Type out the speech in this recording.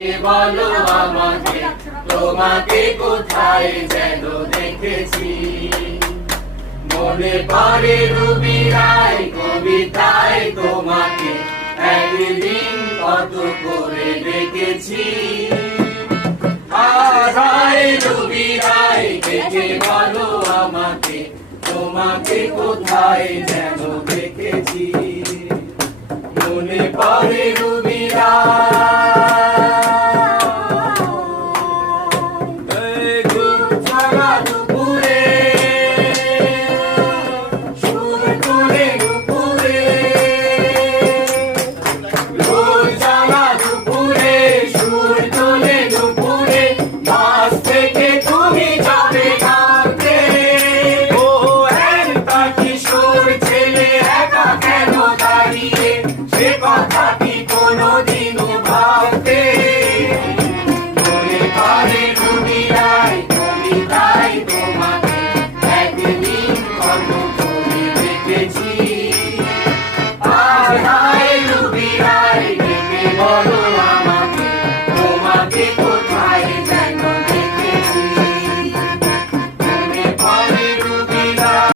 বলো আমাকে তোমাকে কোথায় যেন দেখেছি, মনে পড়ে রবি রায় কবিতায় তোমাকে একদিন কত করে দেখেছি। হায় রবি রায় দেখে বলো আমাকে তোমাকে কোথায় যেন